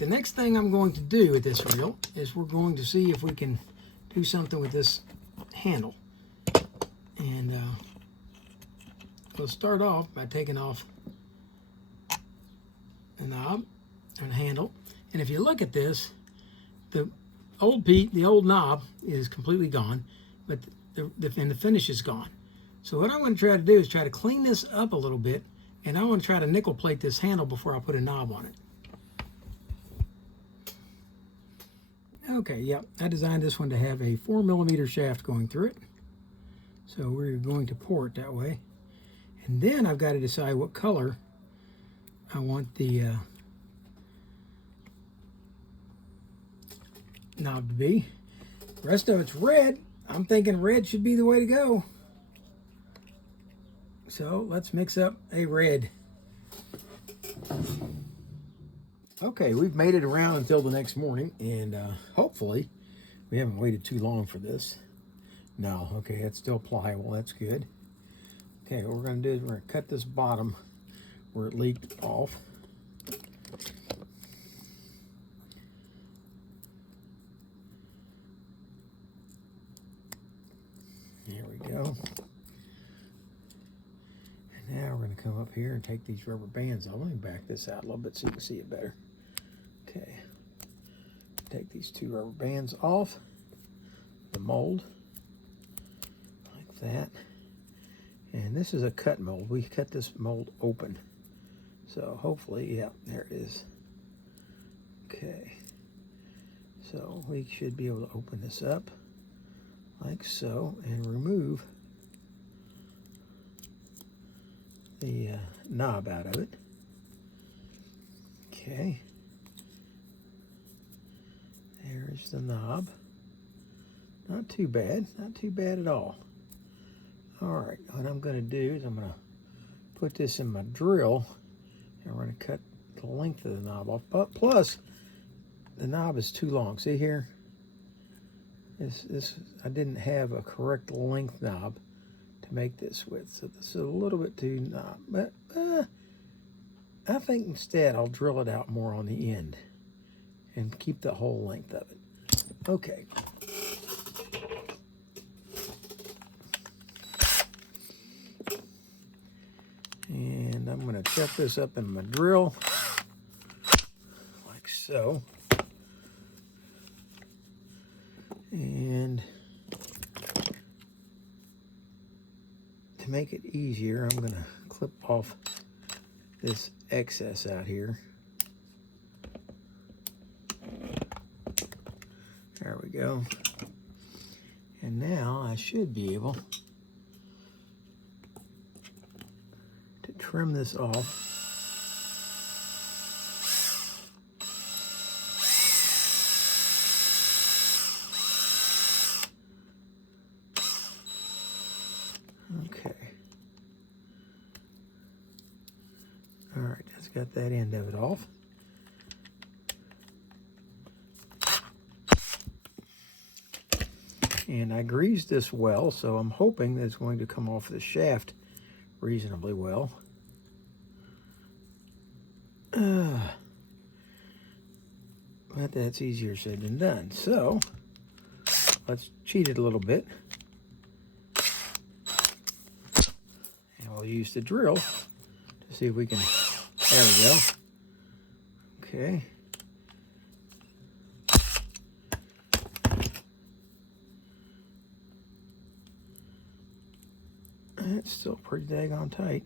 the next thing I'm going to do with this reel is we're going to see if we can do something with this handle. And we'll start off by taking off the knob and handle. And if you look at this, the old knob is completely gone, but the finish is gone. So what I'm going to try to do is try to clean this up a little bit, and I want to try to nickel plate this handle before I put a knob on it. Okay, yep, I designed this one to have a 4mm shaft going through it. So we're going to pour it that way. And then I've got to decide what color I want the knob to be. The rest of it's red. I'm thinking red should be the way to go. So let's mix up a red. Okay, we've made it around until the next morning, and hopefully we haven't waited too long for this. No, okay, it's still pliable. That's good. Okay, what we're going to do is we're going to cut this bottom where it leaked off. There we go. And now we're going to come up here and take these rubber bands off. Let me back this out a little bit so you can see it better. Okay. Take these two rubber bands off the mold like that. And this is a cut mold. We cut this mold open. So hopefully, yeah, there it is. Okay. So we should be able to open this up like so and remove the knob out of it. Okay. There's the knob. Not too bad. Not too bad at all. All right, what I'm going to do is I'm going to put this in my drill, and we're going to cut the length of the knob off. But plus, the knob is too long. See here? I didn't have a correct length knob to make this with, so this is a little bit too knob. But I think instead I'll drill it out more on the end and keep the whole length of it. Okay. And I'm going to chuck this up in my drill, like so. And to make it easier, I'm going to clip off this excess out here. There we go. And now I should be able to trim this off. Okay. All right, that's got that end of it off. And I greased this well, so I'm hoping that it's going to come off the shaft reasonably well. But that's easier said than done. So let's cheat it a little bit. And we'll use the drill to see if we can, there we go. Okay. It's still pretty daggone tight.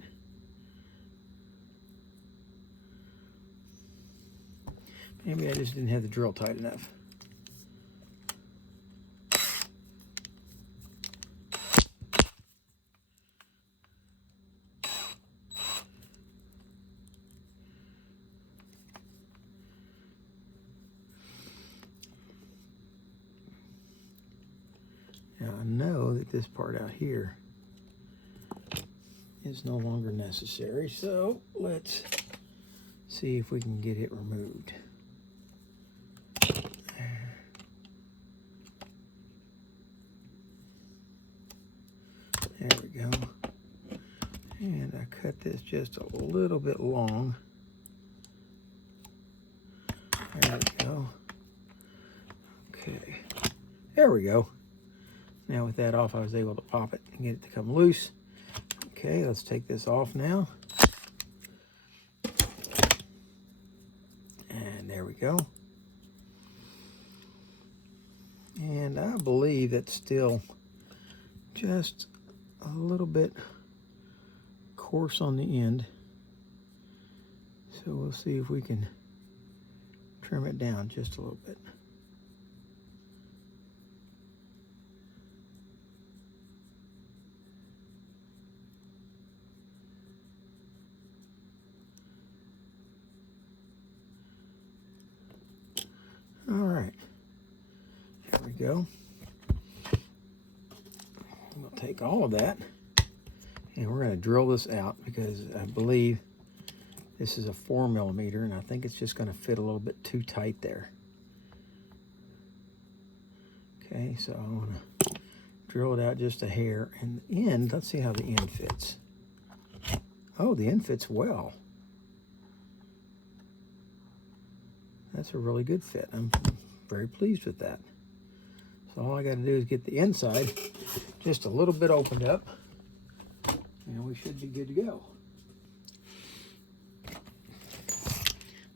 Maybe I just didn't have the drill tight enough. Now I know that this part out here is no longer necessary, so let's see if we can get it removed. There we go. And I cut this just a little bit long. There There we go. Okay. There we go. Now with that off, I was able to pop it and get it to come loose. Okay, let's take this off now. And there we go. And I believe that's still just a little bit coarse on the end. So we'll see if we can trim it down just a little bit. All right, there we go. We'll take all of that and we're going to drill this out because I believe this is a 4mm and I think it's just going to fit a little bit too tight there. Okay, so I'm going to drill it out just a hair, and the end, let's see how the end fits. Oh, the end fits well. That's a really good fit. I'm very pleased with that. So all I got to do is get the inside just a little bit opened up, and we should be good to go.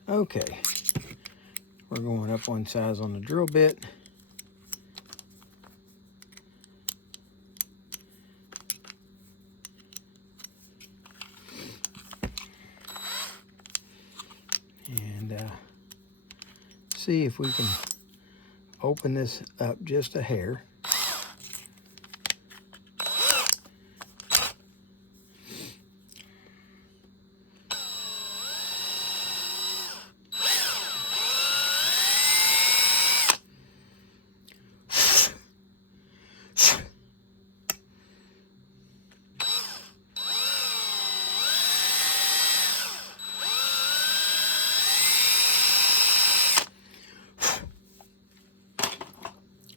Okay, we're going up one size on the drill bit. And see if we can open this up just a hair.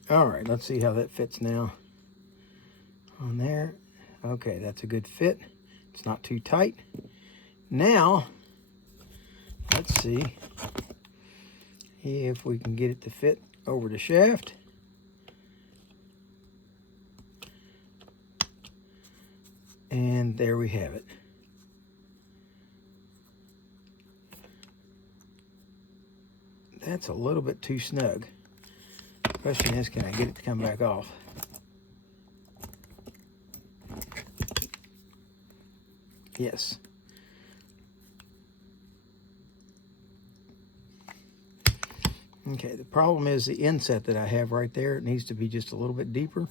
All right, let's see how that fits now on there. Okay, that's a good fit. It's not too tight. Now, let's see if we can get it to fit over the shaft. And there we have it. That's a little bit too snug. Question is, can I get it to come back off? Yes. Okay, the problem is the inset that I have right there, it needs to be just a little bit deeper.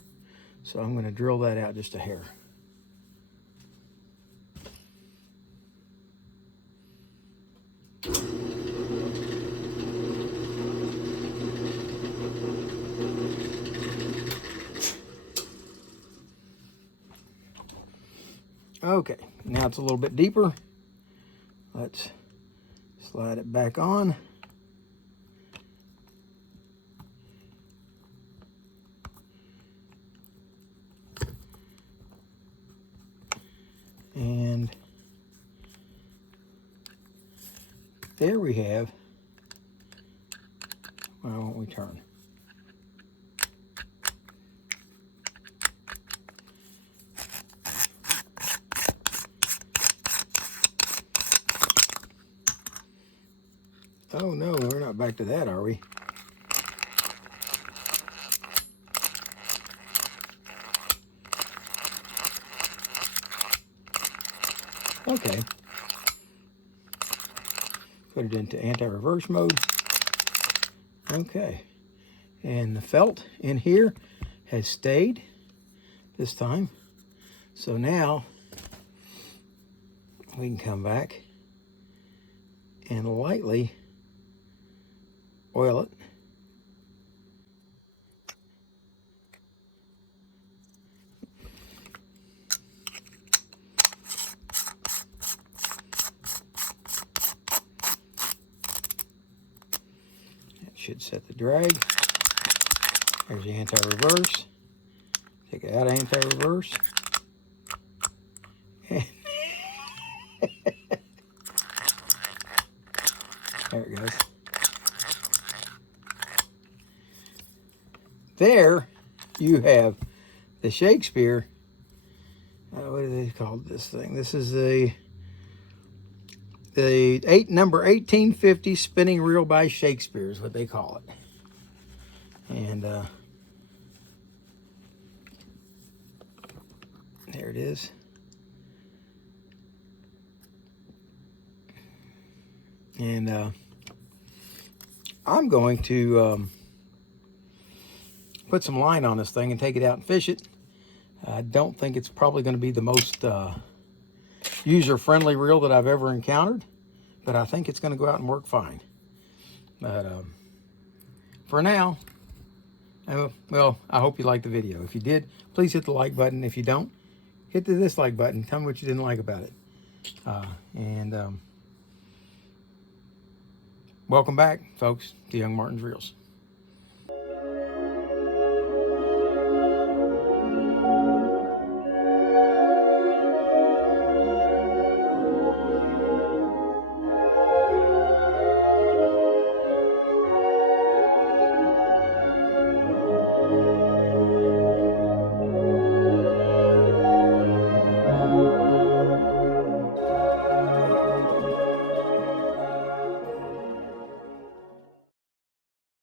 So I'm going to drill that out just a hair. Okay, now it's a little bit deeper. Let's slide it back on. And there we have, why won't we turn? Oh no, we're not back to that, are we? Okay. Put it into anti-reverse mode. Okay. And the felt in here has stayed this time. So now we can come back and lightly oil it. That should set the drag. There's the anti-reverse. Take it out of anti-reverse. There it goes. there you have the Shakespeare. What do they call this thing? This is the number 1850 spinning reel by Shakespeare is what they call it. And there it is. And I'm going to put some line on this thing and take it out and fish it. I don't think it's probably going to be the most user-friendly reel that I've ever encountered, but I think it's going to go out and work fine. But for now, well, I hope you liked the video. If you did, please hit the like button. If you don't, hit the dislike button. Tell me what you didn't like about it. Welcome back, folks, to Young Martin's Reels.